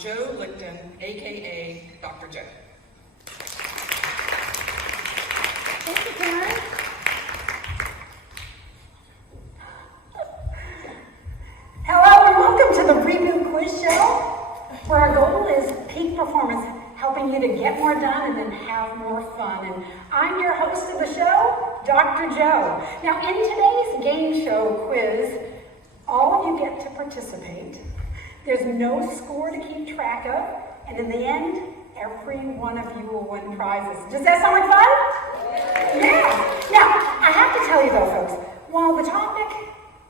Joe Lichten, aka Dr. Joe. Thank you, Karen. Hello and welcome to the Reboot Quiz Show, where our goal is peak performance, helping you to get more done and then have more fun. And I'm your host of the show, Dr. Joe. Now, in today's game show quiz, all of you get to participate. There's no score to keep track of, and in the end, every one of you will win prizes. Does that sound like fun? Yeah. Now, I have to tell you though, folks, while the topic,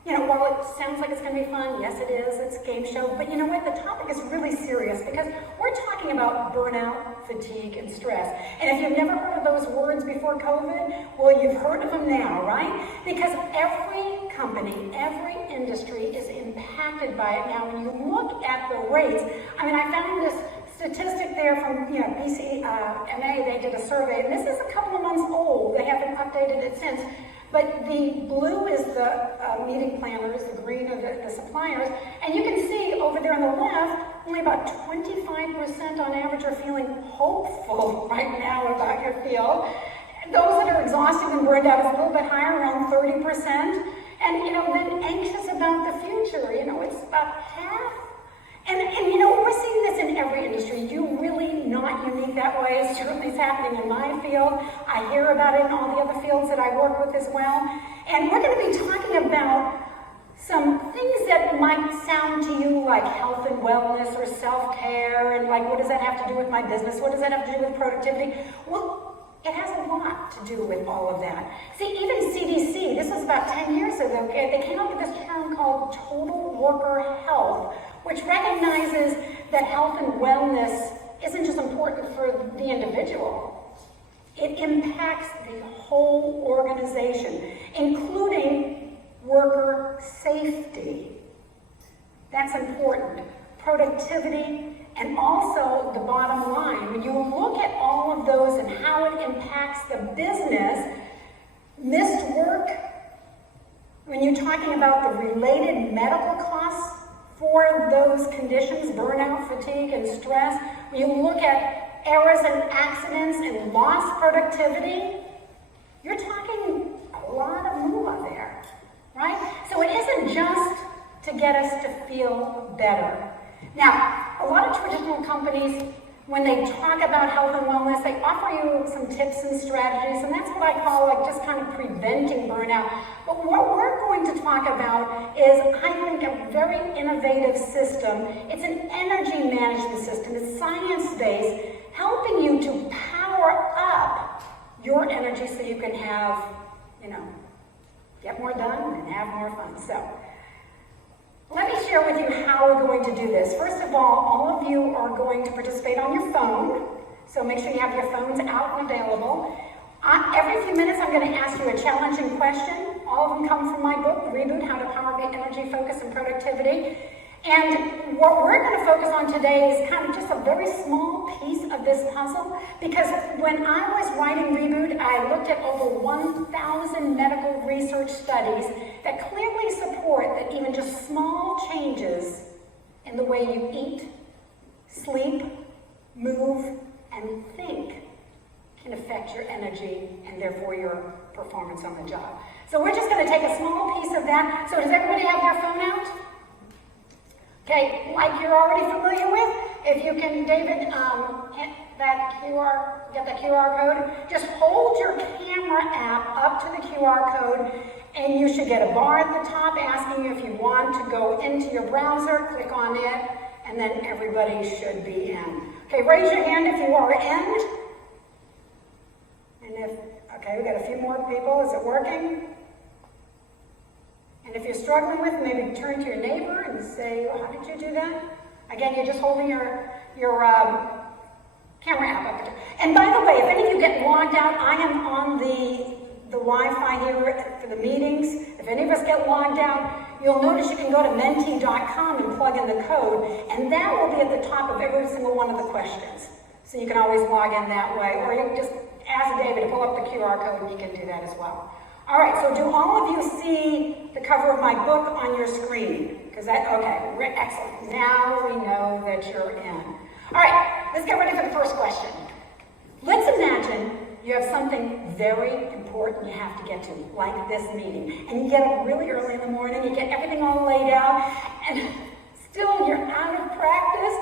while it sounds like it's going to be fun, yes it is, it's a game show, but you know what, the topic is really serious because we're talking about burnout, fatigue, and stress. And if you've never heard of those words before COVID, well, you've heard of them now, right? Because every company, every industry is impacted by it now. When you look at the rates, I found this statistic there from BCMA, they did a survey, and this is a couple of months old, they haven't updated it since. But the blue is the meeting planners, the green are the suppliers, and you can see over there on the left, only about 25% on average are feeling hopeful right now about your field. Those that are exhausted and burned out is a little bit higher, around 30%. And then anxious about the future, it's about half. And we're seeing this in every industry. You're really not unique that way. It certainly is happening in my field. I hear about it in all the other fields that I work with as well. And we're going to be talking about some things that might sound to you like health and wellness or self-care, and like, what does that have to do with my business? What does that have to do with productivity? Well, it has a lot to do with all of that. See, even CDC, this was about 10 years ago, they came up with this term called total worker health, which recognizes that health and wellness isn't just important for the individual. It impacts the whole organization, including worker safety. That's important. Productivity, and also the bottom line. When you look at all of those and how it impacts the business, missed work, when you're talking about the related medical costs for those conditions, burnout, fatigue, and stress, when you look at errors and accidents and lost productivity, you're talking a lot of moolah there, right? So it isn't just to get us to feel better. Now, a lot of traditional companies, when they talk about health and wellness, they offer you some tips and strategies, and that's what I call just kind of preventing burnout. But what we're going to talk about is, I think, a very innovative system. It's an energy management system. It's science-based, helping you to power up your energy so you can have, get more done and have more fun. So, let me share with you how we're going to do this. First of all of you are going to participate on your phone, so make sure you have your phones out and available. Every few minutes I'm going to ask you a challenging question. All of them come from my book, Reboot, How to Power Up Energy, Focus, and Productivity. And what we're going to focus on today is kind of just a very small piece of this puzzle, because when I was writing Reboot, I looked at over 1,000 medical research studies that clearly support that even just small changes in the way you eat, sleep, move, and think can affect your energy and therefore your performance on the job. So we're just going to take a small piece of that. So does everybody have their phone out? Okay, like you're already familiar with, if you can, David, hit that get the QR code, just hold your camera app up to the QR code, and you should get a bar at the top asking you if you want to go into your browser, click on it, and then everybody should be in. Okay, raise your hand if you are in. And okay, we got a few more people. Is it working? And if you're struggling with it, maybe turn to your neighbor and say, well, how did you do that? Again, you're just holding your camera app up there. And by the way, if any of you get logged out, I am on the Wi-Fi here for the meetings. If any of us get logged out, you'll notice you can go to menti.com and plug in the code, and that will be at the top of every single one of the questions. So you can always log in that way, or you can just ask David to pull up the QR code and you can do that as well. All right, so do all of you see the cover of my book on your screen? Okay, excellent. Now we know that you're in. All right, let's get ready for the first question. Let's imagine you have something very important you have to get to, like this meeting. And you get up really early in the morning, you get everything all laid out, and still you're out of practice,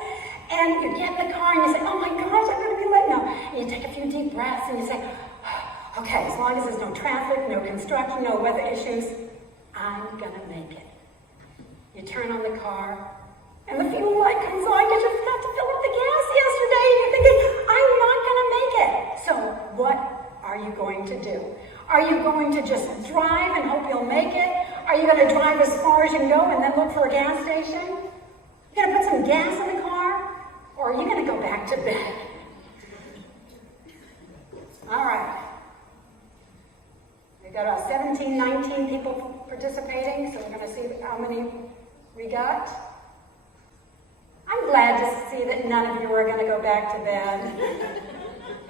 and you get in the car and you say, oh my gosh, I'm going to be late now. And you take a few deep breaths and you say, okay, as long as there's no traffic, no construction, no weather issues, I'm going to make it. You turn on the car, and the fuel light comes on because you forgot to fill up the gas yesterday, and you're thinking, I'm not going to make it. So what are you going to do? Are you going to just drive and hope you'll make it? Are you going to drive as far as you can go and then look for a gas station? You're going to put some gas in the car? Or are you going to go back to bed? All right. We've got about 17, 19 people participating, so we're going to see how many we got. I'm glad to see that none of you are going to go back to bed.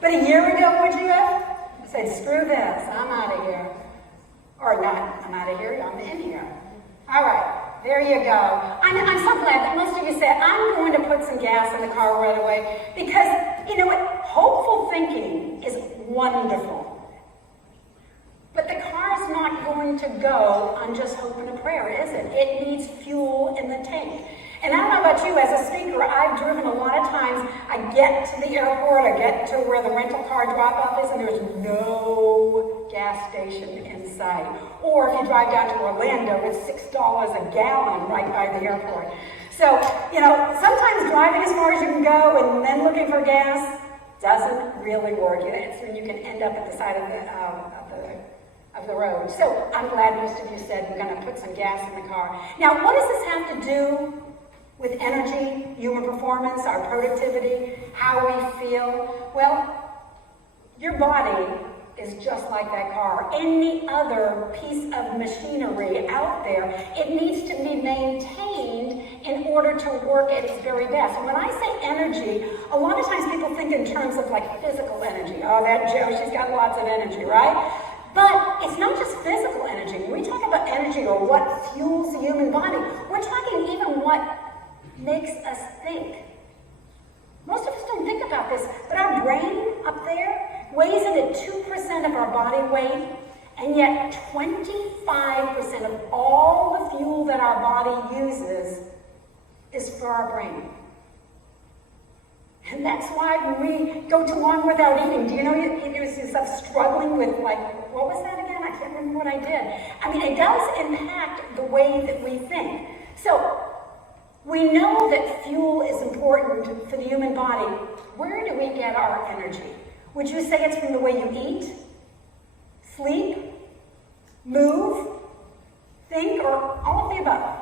But a year ago, would you have said, screw this, I'm out of here. Or not, I'm out of here, I'm in here. All right, there you go. I'm so glad that most of you said, I'm going to put some gas in the car right away. Because, you know what, hopeful thinking is wonderful. But the car's not going to go on just hope and a prayer, is it? It needs fuel in the tank. And I don't know about you, as a speaker, I've driven a lot of times. I get to the airport, I get to where the rental car drop-off is, and there's no gas station in sight. Or if you drive down to Orlando, it's $6 a gallon right by the airport. So, you know, sometimes driving as far as you can go and then looking for gas doesn't really work. It's when you can end up at the side of the road. So I'm glad most of you said we're going to put some gas in the car. Now, what does this have to do with energy, human performance, our productivity, how we feel? Well, your body is just like that car. Any other piece of machinery out there, it needs to be maintained in order to work at its very best. And when I say energy, a lot of times people think in terms of like physical energy. Oh, that Jo, she's got lots of energy, right? But it's not just physical energy. When we talk about energy or what fuels the human body, we're talking even what makes us think. Most of us don't think about this, but our brain up there weighs in at 2% of our body weight, and yet 25% of all the fuel that our body uses is for our brain. And that's why when we go too long without eating, do you know, there's this stuff struggling with, like, what was that again? I can't remember what I did. I mean, it does impact the way that we think. So, we know that fuel is important for the human body. Where do we get our energy? Would you say it's from the way you eat, sleep, move, think, or all of the above?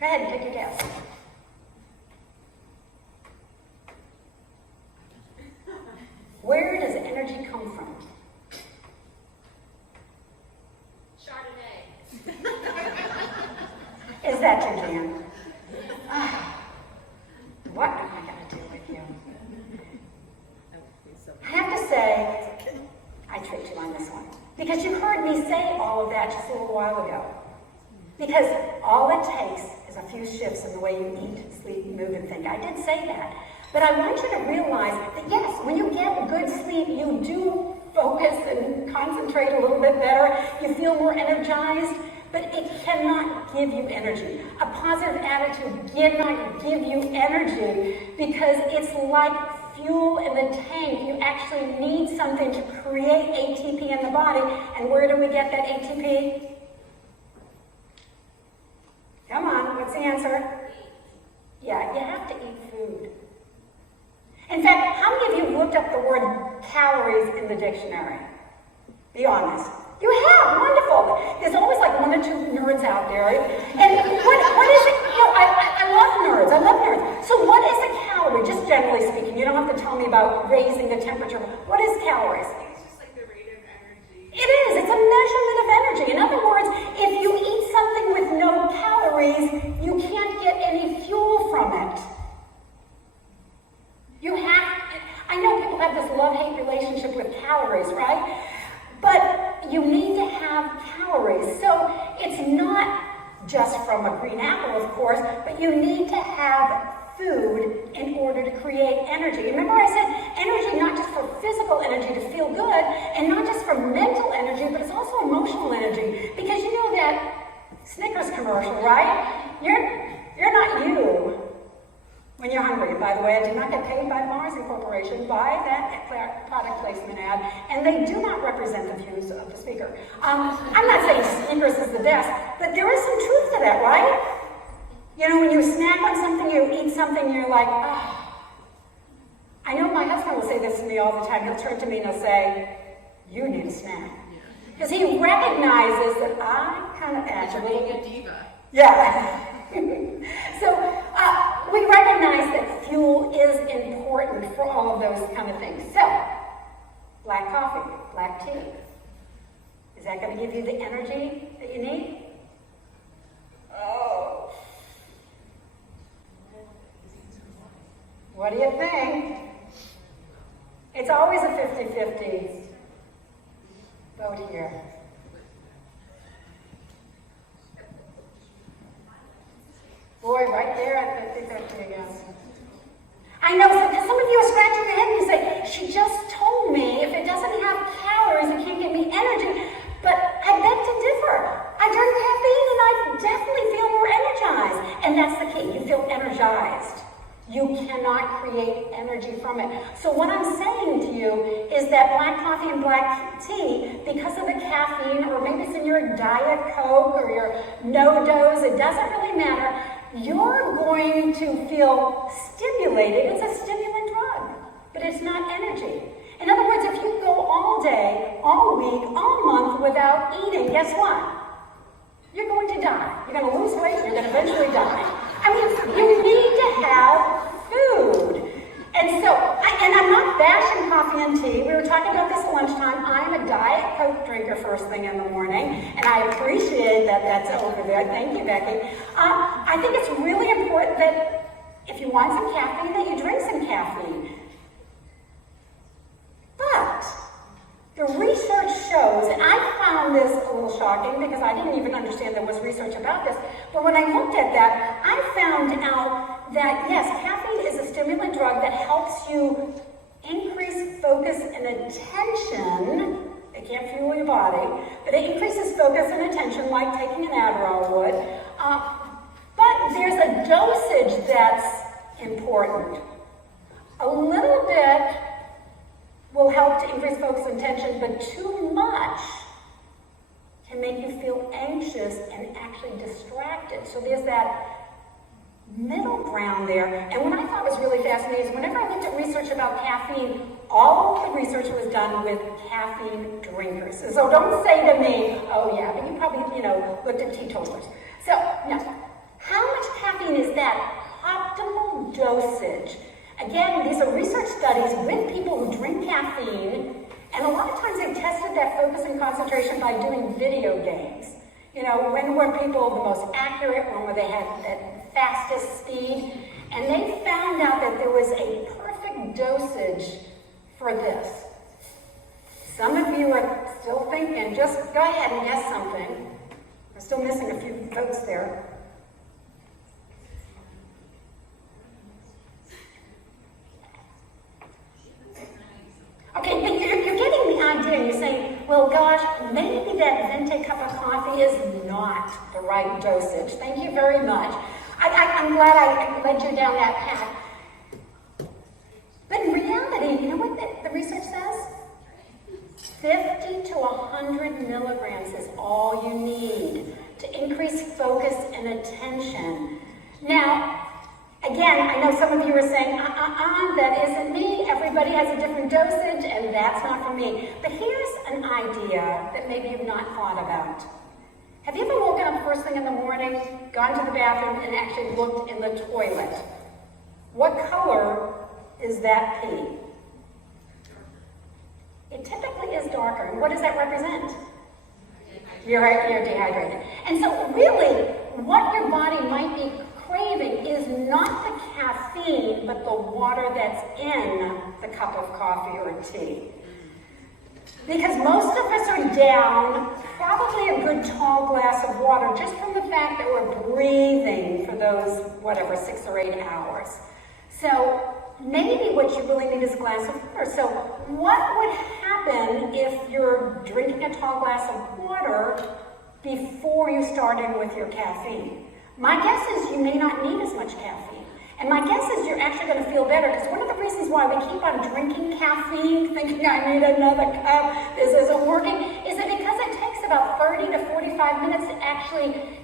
Go ahead and take your guess. Where does energy come from? Chardonnay. Is that your jam? What am I going to do with you? I have to say, I tricked you on this one. Because you heard me say all of that just a little while ago. Because all it takes is a few shifts in the way you eat, sleep, move, and think. I did say that. But I want you to realize that yes, when you get good sleep, you do focus and concentrate a little bit better. You feel more energized. But it cannot give you energy. A positive attitude cannot give you energy because it's like fuel in the tank. You actually need something to create ATP in the body. And where do we get that ATP? Come on, what's the answer? Yeah, you have to eat food. In fact, how many of you looked up the word calories in the dictionary? Be honest. You have, wonderful. There's always like one or two nerds out there. And what is it? You know, I love nerds. I love nerds. So what is a calorie, just generally speaking? You don't have to tell me about raising the temperature. What is calories? It's just like the rate of energy. It is. It's a measurement of energy. In other words, if you eat something with no calories, you can't get any fuel from it. You have, I know people have this love-hate relationship with calories, right? But you need to have calories. So it's not just from a green apple, of course, but you need to have food in order to create energy. Remember I said energy not just for physical energy to feel good, and not just for mental energy, but it's also emotional energy. Because you know that Snickers commercial, right? You're not you when you're hungry. By the way, I did not get paid by Mars Incorporation by that product placement ad, and they do not represent the views of the speaker. I'm not saying Snickers is the best, but there is some truth to that, right? You know, when you snack on something, you eat something, you're like, ah. I know my husband will say this to me all the time. He'll turn to me and he'll say, you need a snack. Because he recognizes that I kind of act a little bit. diva. Yeah. So we recognize that fuel is important for all of those kind of things. So, black coffee, black tea. Is that going to give you the energy that you need? Oh. What do you think? It's always a 50-50 vote here. Boy, right there at 50-50 again. I know, some of you are scratching your head and you say, she just told me if it doesn't have calories, it can't give me energy. But I beg to differ. I drink caffeine and I definitely feel more energized. And that's the key, you feel energized. You cannot create energy from it. So what I'm saying to you is that black coffee and black tea, because of the caffeine, or maybe it's in your Diet Coke or your no-dose, it doesn't really matter, you're going to feel stimulated. It's a stimulant drug, but it's not energy. In other words, if you go all day, all week, all month without eating, guess what? You're going to die. You're going to lose weight, you're going to eventually die. I mean, you need to have food. And so, and I'm not bashing coffee and tea. We were talking about this at lunchtime. I'm a Diet Coke drinker first thing in the morning, and I appreciate that that's over there. Thank you, Becky. I think it's really important that if you want some caffeine, that you drink some caffeine. But the research shows, and I found this a little shocking because I didn't even understand there was research about this, but when I looked at that, I found out that yes, caffeine is a stimulant drug that helps you increase focus and attention. It can't fuel your body, but it increases focus and attention like taking an Adderall would. But there's a dosage that's important. A little bit will help to increase focus and attention, but too much can make you feel anxious and actually distracted. So there's that middle ground there. And what I thought was really fascinating is whenever I looked at research about caffeine, all of the research was done with caffeine drinkers. So don't say to me, oh yeah, but you probably, looked at teetotalers. So, no. How much caffeine is that optimal dosage? Again, these are research studies with people who drink caffeine, and a lot of times they've tested that focus and concentration by doing video games. When were people the most accurate, when were they had that fastest speed, and they found out that there was a perfect dosage for this. Some of you are still thinking, just go ahead and guess something. We're still missing a few votes there. Okay, but you're getting the idea. You're saying, well, gosh, maybe that venti cup of coffee is not the right dosage. Thank you very much. I'm glad I led you down that path. But in reality, you know what the research says? 50 to 100 milligrams is all you need to increase focus and attention. Now, again, I know some of you are saying, that isn't me. Everybody has a different dosage, and that's not for me. But here's an idea that maybe you've not thought about. Have you ever woken up first thing in the morning, gone to the bathroom, and actually looked in the toilet? What color is that pee? It typically is darker. And what does that represent? You're dehydrated. And so really, what your body might be craving is not the caffeine, but the water that's in the cup of coffee or tea. Because most of us are down probably a good tall glass of water just from the fact that we're breathing for those, whatever, 6 or 8 hours. So maybe what you really need is a glass of water. So what would happen if you're drinking a tall glass of water before you start in with your caffeine? My guess is you may not need as much caffeine. And my guess is you're actually going to feel better, because one of the reasons why we keep on drinking caffeine, thinking I need another cup, this isn't working, is that because it takes about 30 to 45 minutes to actually,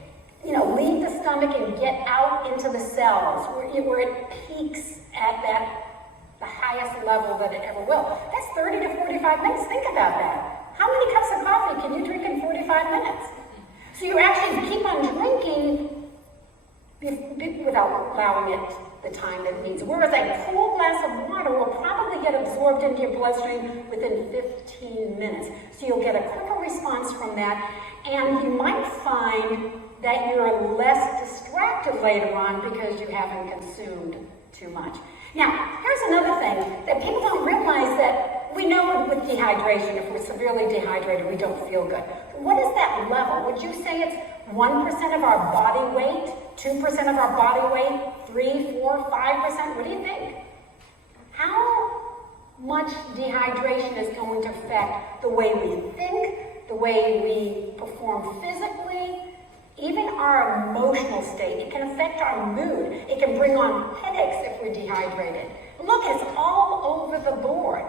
leave the stomach and get out into the cells, where it peaks at the highest level that it ever will. That's 30 to 45 minutes. Think about that. How many cups of coffee can you drink in 45 minutes? So you actually keep on drinking without allowing it the time that it needs. Whereas a cool glass of water will probably get absorbed into your bloodstream within 15 minutes. So you'll get a quicker response from that, and you might find that you're less distracted later on because you haven't consumed too much. Now, here's another thing that people don't realize, that we know with dehydration, if we're severely dehydrated, we don't feel good. What is that level? Would you say it's 1% of our body weight, 2% of our body weight, 3, 4, 5%? What do you think? How much dehydration is going to affect the way we think, the way we perform physically, even our emotional state? It can affect our mood. It can bring on headaches if we're dehydrated. Look, it's all over the board.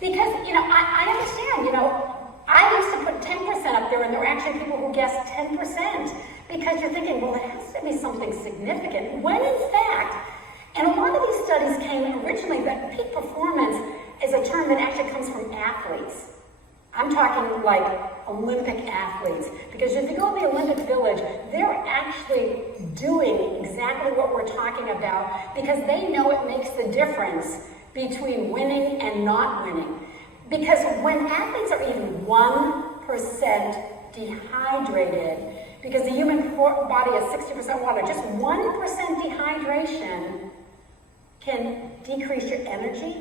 Because, I understand, I used to put 10% up there, and there were actually people who guessed 10%, because you're thinking, well, it has to be something significant. When in fact, and a lot of these studies came originally, that peak performance is a term that actually comes from athletes. I'm talking like Olympic athletes, because if you go to the Olympic Village, they're actually doing exactly what we're talking about, because they know it makes the difference between winning and not winning. Because when athletes are even 1% dehydrated, because the human body is 60% water, just 1% dehydration can decrease your energy,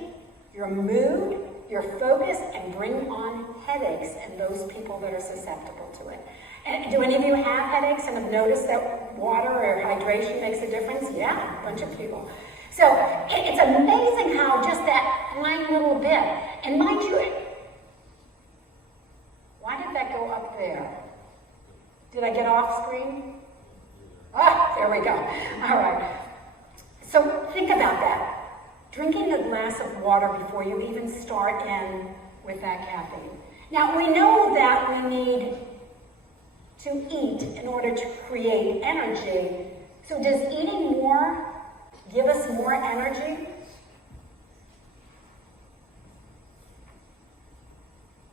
your mood, your focus, and bring on headaches in those people that are susceptible to it. And do any of you have headaches and have noticed that water or hydration makes a difference? Yeah, a bunch of people. So it's amazing how just that tiny little bit, and mind you, why did that go up there? Did I get off screen? Ah, there we go. All right. So think about that. Drinking a glass of water before you even start in with that caffeine. Now, we know that we need to eat in order to create energy. So does eating more give us more energy?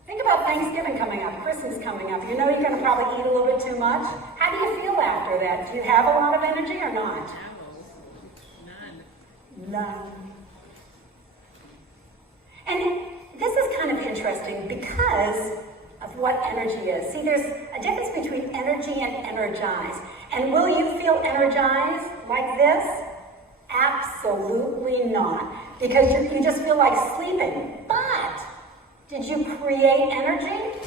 Think about Thanksgiving coming up, Christmas coming up. You know you're going to probably eat a little bit too much. How do you feel after that? Do you have a lot of energy or not? None. And this is kind of interesting because of what energy is. See, there's a difference between energy and energize. And will you feel energized like this? Absolutely not. Because you just feel like sleeping. But did you create energy?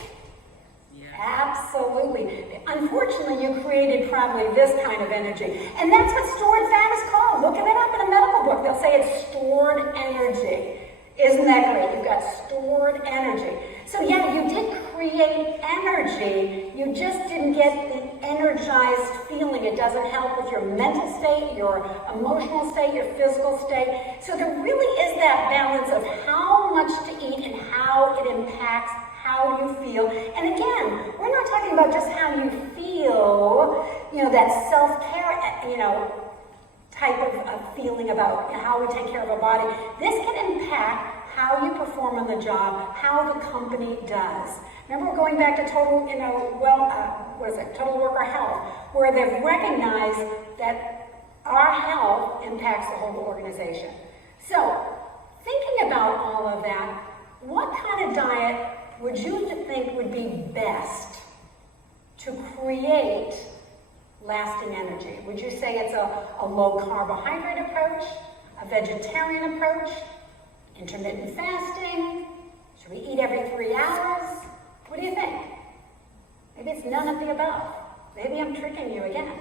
Yeah. Absolutely. Unfortunately, you created probably this kind of energy. And that's what stored fat is called. Look it up in a medical book. They'll say it's stored energy. Isn't that great? You've got stored energy. So yeah, you did create energy. You just didn't get the energized feeling. It doesn't help with your mental state, your emotional state, your physical state. So there really is that balance of how much to eat and how it impacts how you feel. And again, we're not talking about just how you feel, that self-care, type of feeling about how we take care of our body. This can impact how you perform on the job, how the company does. Remember, we're going back to total, total worker health, where they've recognized that our health impacts the whole organization. So, thinking about all of that, what kind of diet would you think would be best to create lasting energy? Would you say it's a low carbohydrate approach, a vegetarian approach, intermittent fasting? Should we eat every 3 hours? It's none of the above. Maybe I'm tricking you again.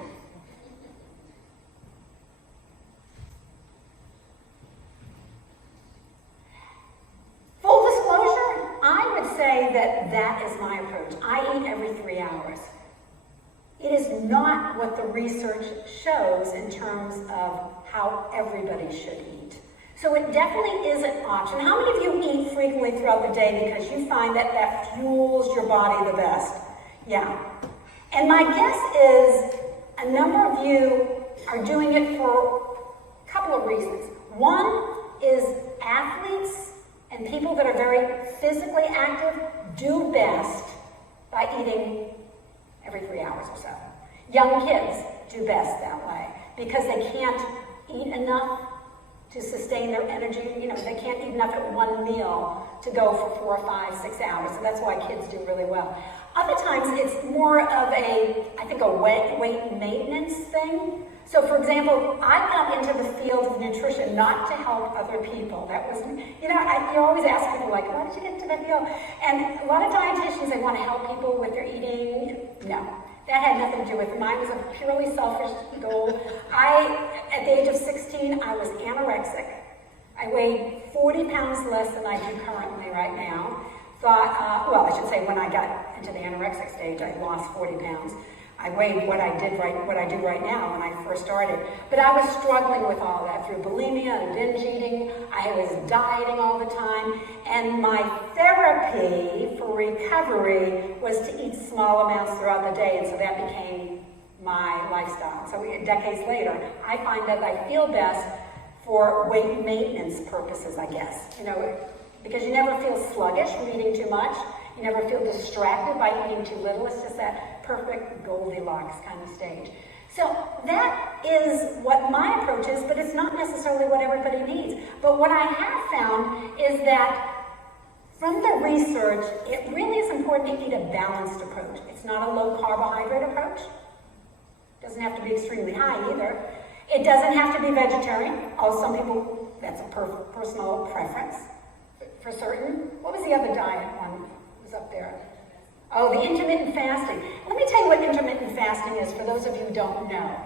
Full disclosure, I would say that that is my approach. I eat every 3 hours. It is not what the research shows in terms of how everybody should eat. So it definitely is an option. How many of you eat frequently throughout the day because you find that that fuels your body the best? Yeah. And my guess is a number of you are doing it for a couple of reasons. One is athletes and people that are very physically active do best by eating every 3 hours or so. Young kids do best that way because they can't eat enough to sustain their energy. You know, they can't eat enough at one meal to go for 4, 5, 6 hours. So that's why kids do really well. Other times it's more of I think a weight maintenance thing. So for example, I got into the field of nutrition not to help other people. That was, you know, you always ask people like, why did you get into that field? And a lot of dietitians, they want to help people with their eating. No. That had nothing to do with it. Mine was a purely selfish goal. At the age of 16, I was anorexic. I weighed 40 pounds less than I do currently right now. Well, I should say when I got into the anorexic stage, I lost 40 pounds. I weighed what I do right now when I first started. But I was struggling with all that through bulimia and binge eating. I was dieting all the time. And my therapy for recovery was to eat small amounts throughout the day. And so that became my lifestyle. So decades later, I find that I feel best for weight maintenance purposes, I guess. You know, because you never feel sluggish from eating too much. You never feel distracted by eating too little. It's just that perfect Goldilocks kind of stage. So that is what my approach is, but it's not necessarily what everybody needs. But what I have found is that from the research, it really is important to eat a balanced approach. It's not a low carbohydrate approach. It doesn't have to be extremely high either. It doesn't have to be vegetarian. Oh, some people, that's a personal preference for certain. What was the other diet one that was up there? Oh, the intermittent fasting. Let me tell you what intermittent fasting is for those of you who don't know.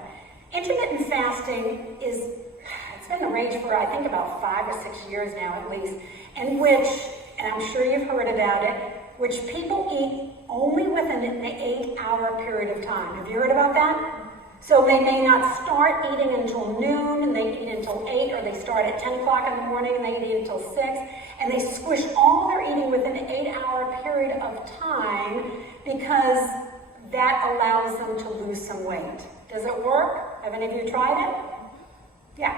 Intermittent fasting it's been the rage for I think about 5 or 6 years now at least, in which, and I'm sure you've heard about it, which people eat only within an 8-hour period of time. Have you heard about that? So they may not start eating until noon, and they eat until 8, or they start at 10 o'clock in the morning, and they eat until 6, and they squish all their eating within an 8-hour period of time because that allows them to lose some weight. Does it work? Have any of you tried it? Yeah.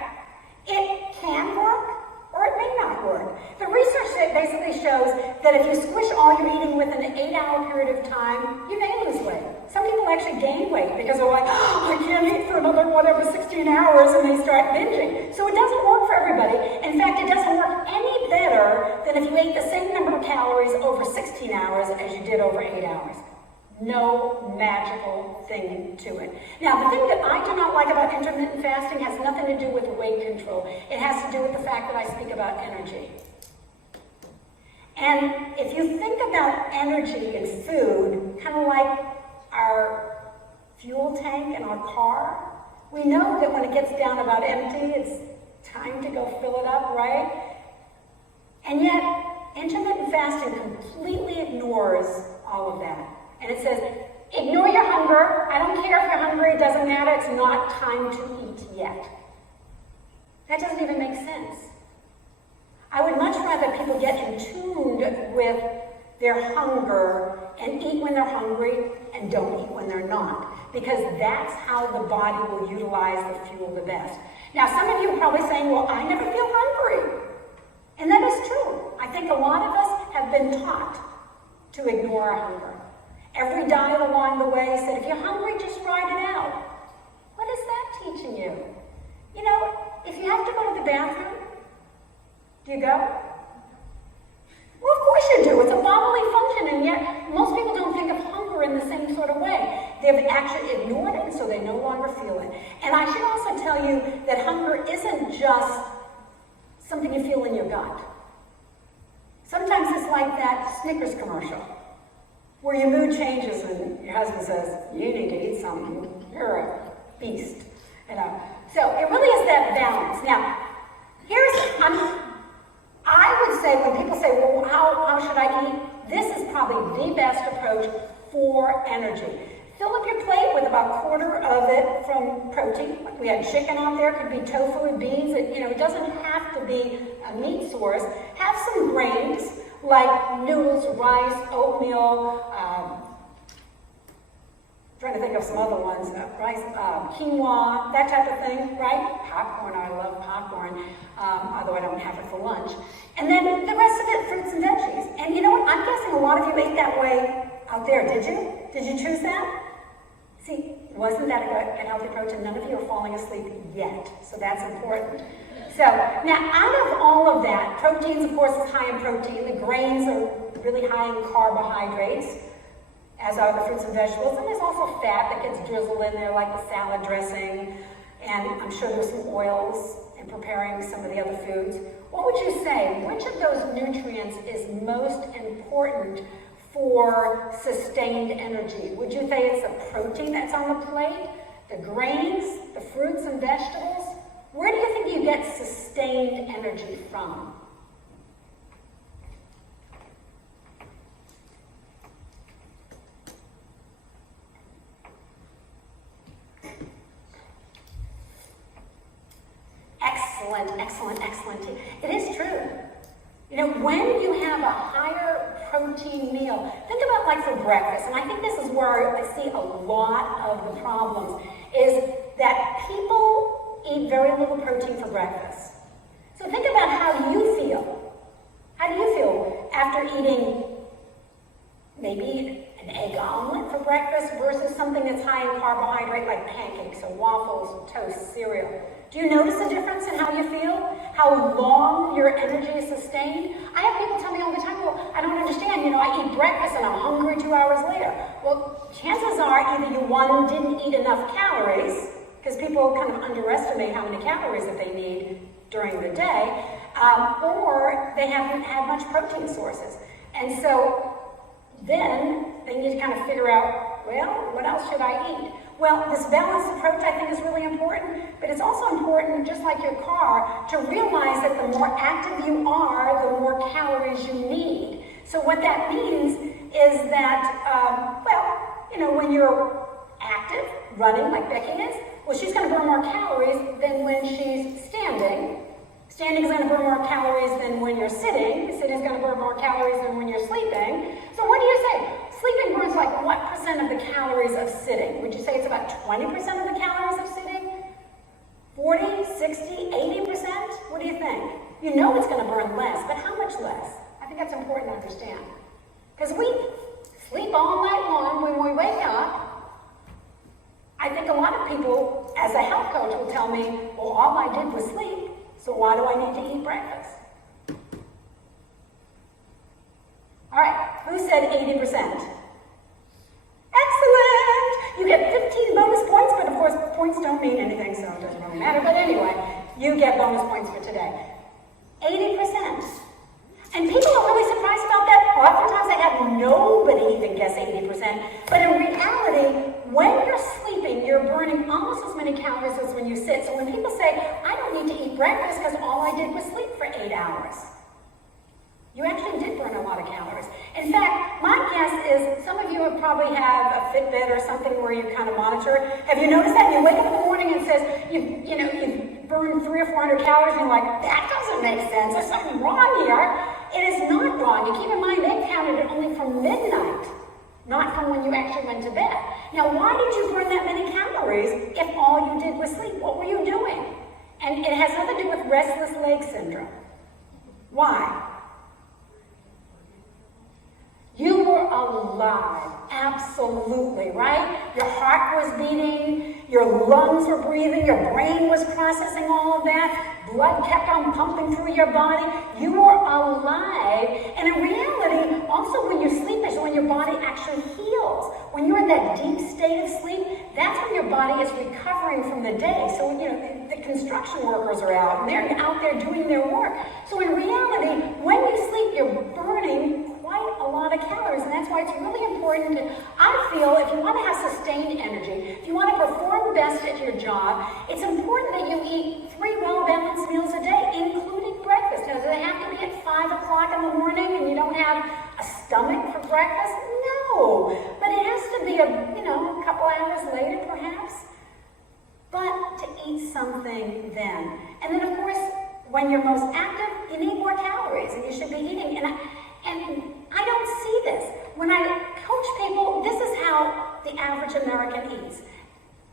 It can work, or it may not work. The research basically shows that if you squish all your eating within an 8-hour period of time, you may lose weight. Some people actually gain weight because they're like, oh, I can't eat for another, 16 hours, and they start binging. So it doesn't work for everybody. In fact, it doesn't work any better than if you ate the same number of calories over 16 hours as you did over 8 hours. No magical thing to it. Now, the thing that I do not like about intermittent fasting has nothing to do with weight control. It has to do with the fact that I speak about energy. And if you think about energy in food, kind of like our fuel tank in our car, we know that when it gets down about empty, it's time to go fill it up, right? And yet, intermittent fasting completely ignores all of that. And it says, ignore your hunger. I don't care if you're hungry. It doesn't matter. It's not time to eat yet. That doesn't even make sense. I would much rather people get in tune with their hunger and eat when they're hungry and don't eat when they're not. Because that's how the body will utilize the fuel the best. Now, some of you are probably saying, well, I never feel hungry. And that is true. I think a lot of us have been taught to ignore our hunger. Every diet along the way said, if you're hungry, just ride it out. What is that teaching you? You know, if you have to go to the bathroom, do you go? Well, of course you do. It's a bodily function, and yet most people don't think of hunger in the same sort of way. They've actually ignored it, so they no longer feel it. And I should also tell you that hunger isn't just something you feel in your gut. Sometimes it's like that Snickers commercial. where your mood changes and your husband says, you need to eat something, you're a beast, you know. So it really is that balance. Now, I would say when people say, well, how should I eat? This is probably the best approach for energy. Fill up your plate with about a quarter of it from protein. We had chicken out there, could be tofu and beans. It doesn't have to be a meat source. Have some grains like noodles, rice, oatmeal, trying to think of some other ones, rice, quinoa, that type of thing, right? Popcorn, I love popcorn, although I don't have it for lunch. And then the rest of it, fruits and veggies. And you know what? I'm guessing a lot of you ate that way out there, did you? Did you choose that? See, wasn't that a healthy approach? And none of you are falling asleep yet, so that's important. So, now out of all of that, proteins, of course, is high in protein. The grains are really high in carbohydrates, as are the fruits and vegetables. And there's also fat that gets drizzled in there, like the salad dressing. And I'm sure there's some oils in preparing some of the other foods. What would you say? Which of those nutrients is most important for sustained energy? Would you say it's the protein that's on the plate, the grains, the fruits and vegetables? Where do you think you get sustained energy from? Excellent, excellent, excellent. It is true. When you have a higher protein meal, think about like for breakfast, and I think this is where I see a lot of the problems, is that people eat very little protein for breakfast. So think about how you feel. How do you feel after eating maybe an egg omelet for breakfast versus something that's high in carbohydrate like pancakes or waffles, toast, cereal? Do you notice a difference in how you feel? How long your energy is sustained? I have people tell me all the time, well, I don't understand, I eat breakfast and I'm hungry 2 hours later. Well, chances are either you, one, didn't eat enough calories, because people kind of underestimate how many calories that they need during the day, or they haven't had much protein sources. And so then they need to kind of figure out, well, what else should I eat? Well, this balanced approach I think is really important, but it's also important, just like your car, to realize that the more active you are, the more calories you need. So what that means is that, when you're active, running like Becky is, well, she's going to burn more calories than when she's standing. Standing is going to burn more calories than when you're sitting. Sitting is going to burn more calories than when you're sleeping. So what do you say? Sleeping burns like what percent of the calories of sitting? Would you say it's about 20% of the calories of sitting? 40, 60, 80%? What do you think? You know it's going to burn less, but how much less? I think that's important to understand. Because we sleep all night long. When we wake up, I think a lot of people, as a health coach, will tell me, well, all I did was sleep, so why do I need to eat breakfast? All right, who said 80%? Excellent! You get 15 bonus points, but of course, points don't mean anything, so it doesn't really matter. But anyway, you get bonus points for today. 80%. And people are really surprised about that. Oftentimes I have nobody even guess 80%. But in reality, when you're sleeping, you're burning almost as many calories as when you sit. So when people say, I don't need to eat breakfast because all I did was sleep for 8 hours, you actually did burn a lot of calories. In fact, my guess is some of you would probably have a Fitbit or something where you kind of monitor. Have you noticed that? You wake up in the morning and it says, you've burned 300 or 400 calories, and you're like, that doesn't make sense. There's something wrong here. It is not wrong. You keep in mind, they counted it only from midnight, not from when you actually went to bed. Now, why did you burn that many calories if all you did was sleep? What were you doing? And it has nothing to do with restless leg syndrome. Why? You were alive, absolutely, right? Your heart was beating, your lungs were breathing, your brain was processing all of that, blood kept on pumping through your body. You were alive, and in reality, also when you sleep is when your body actually heals. When you're in that deep state of sleep, that's when your body is recovering from the day. So, the construction workers are out, and they're out there doing their work. So in reality, when you sleep, you're burning quite a lot of calories, and that's why why it's really important to, I feel, if you want to have sustained energy, if you want to perform best at your job, it's important that you eat 3 well-balanced meals a day, including breakfast. Now, do they have to be at 5 o'clock in the morning and you don't have a stomach for breakfast? No, but it has to be a couple hours later, perhaps. But to eat something then. And then, of course, when you're most active, you need more calories, and you should be eating. And I don't see this. When I coach people, this is how the average American eats.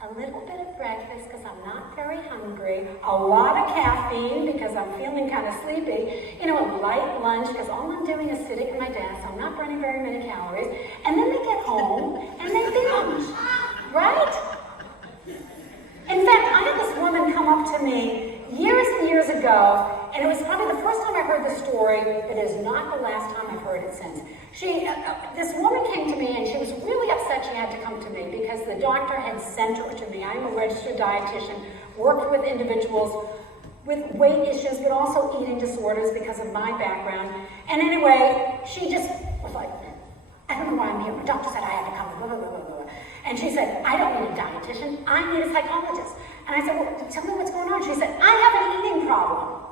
A little bit of breakfast because I'm not very hungry, a lot of caffeine because I'm feeling kind of sleepy, a light lunch because all I'm doing is sitting at my desk, I'm not burning very many calories, and then they get home and they binge, right? In fact, I had this woman come up to me years and years ago, and it was probably the first time I heard the story, but it is not the last time I've heard it since. This woman came to me, and she was really upset she had to come to me because the doctor had sent her to me. I'm a registered dietitian, worked with individuals with weight issues, but also eating disorders because of my background. And anyway, she just was like, I don't know why I'm here. My doctor said I had to come, blah, blah, blah, blah, blah. And she said, I don't need a dietitian, I need a psychologist. And I said, well, tell me what's going on. She said, I have an eating problem.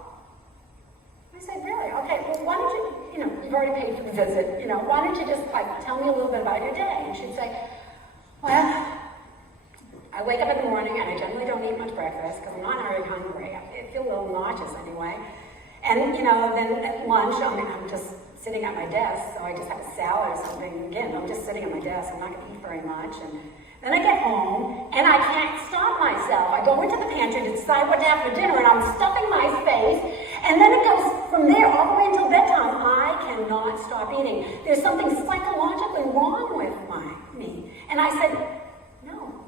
I said, really? Okay, well, why don't you, you've already paid for the visit, why don't you just, tell me a little bit about your day? And she'd say, well, I wake up in the morning and I generally don't eat much breakfast because I'm not very hungry. I feel a little nauseous anyway. And, then at lunch, I'm just sitting at my desk, so I just have a salad or something. Again, I'm just sitting at my desk. I'm not going to eat very much. And then I get home, and I can't stop myself. I go into the pantry to decide what to have for dinner, and I'm stuffing my face. And then it goes from there all the way until bedtime. I cannot stop eating. There's something psychologically wrong with me. And I said, no.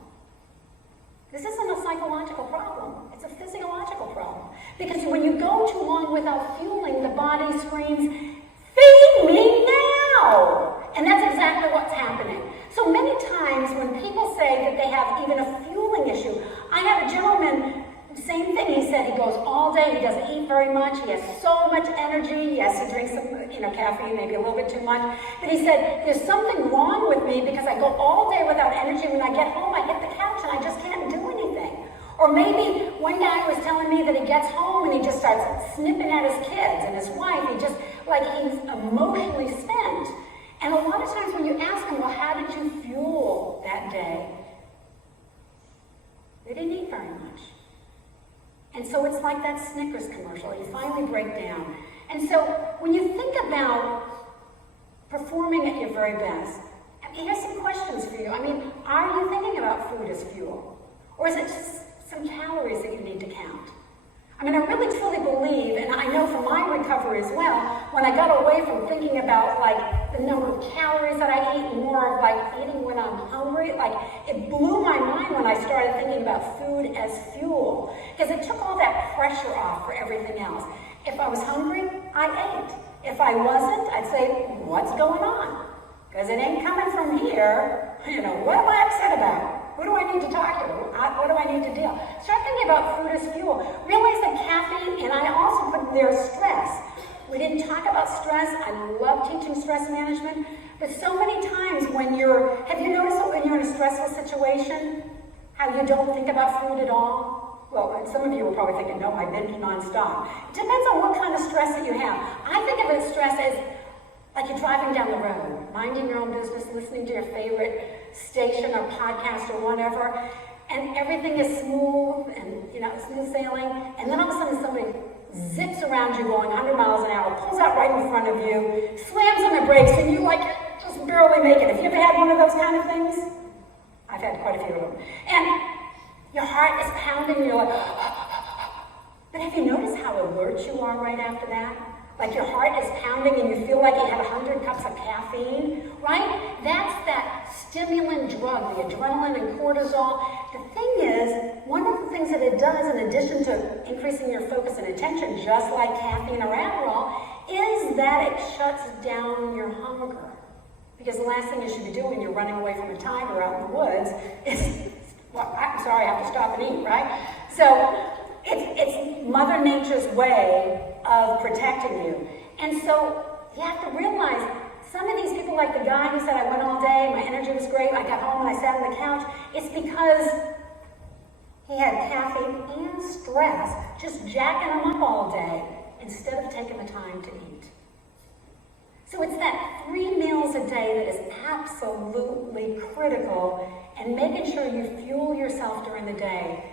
This isn't a psychological problem. It's a physiological problem. Because when you go too long without fueling, the body screams, feed me now! And that's exactly what's happening. So many times when people say that they have even a fueling issue, I had a gentleman, same thing, he said he goes all day, he doesn't eat very much, he has so much energy, yes, he drinks some, caffeine, maybe a little bit too much, but he said, there's something wrong with me because I go all day without energy, when I get home, I hit the couch and I just can't do anything. Or maybe one guy was telling me that he gets home and he just starts snipping at his kids and his wife, he's emotionally spent. And a lot of times when you ask them, well, how did you fuel that day? They didn't eat very much. And so it's like that Snickers commercial. You finally break down. And so when you think about performing at your very best, here's some questions for you. Are you thinking about food as fuel? Or is it just some calories that you need to count? I really truly believe, and I know from my recovery as well, when I got away from thinking about the number of calories that I eat, more of eating when I'm hungry, it blew my mind when I started thinking about food as fuel, because it took all that pressure off for everything else. If I was hungry, I ate. If I wasn't, I'd say, what's going on? Because it ain't coming from here. What am I upset about? Who do I need to talk to? What do I need to deal? Start thinking about food as fuel. Realize that caffeine, and I also put there stress. We didn't talk about stress. I love teaching stress management. But so many times have you noticed that when you're in a stressful situation, how you don't think about food at all? Well, some of you are probably thinking, no, I binge nonstop. It depends on what kind of stress that you have. I think of it stress as like you're driving down the road, minding your own business, listening to your favorite station or podcast or whatever, and everything is smooth and smooth sailing, and then all of a sudden somebody zips around you going 100 miles an hour, pulls out right in front of you, slams on the brakes, and you're just barely make it. Have you ever had one of those kind of things? I've had quite a few of them. And your heart is pounding, and you're like, but have you noticed how alert you are right after that? Like your heart is pounding and you feel like you had 100 cups of caffeine, right? That's that stimulant drug, the adrenaline and cortisol. The thing is, one of the things that it does, in addition to increasing your focus and attention, just like caffeine or Adderall, is that it shuts down your hunger. Because the last thing you should be doing when you're running away from a tiger out in the woods is, well, I'm sorry, I have to stop and eat, right? So it's Mother Nature's way of protecting you. And so you have to realize some of these people, like the guy who said, energy was great. I got home and I sat on the couch. It's because he had caffeine and stress just jacking him up all day instead of taking the time to eat. So it's that 3 meals a day that is absolutely critical, and making sure you fuel yourself during the day.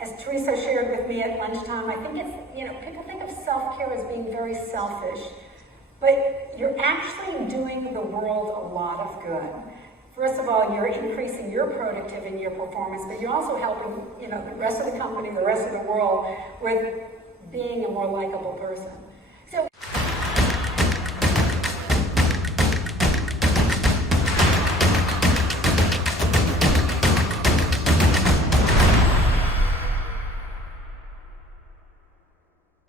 As Teresa shared with me at lunchtime, I think it's, people think of self-care as being very selfish, but you're actually doing the world a lot of good. First of all, you're increasing your productivity and your performance, but you're also helping, the rest of the company, the rest of the world with being a more likable person.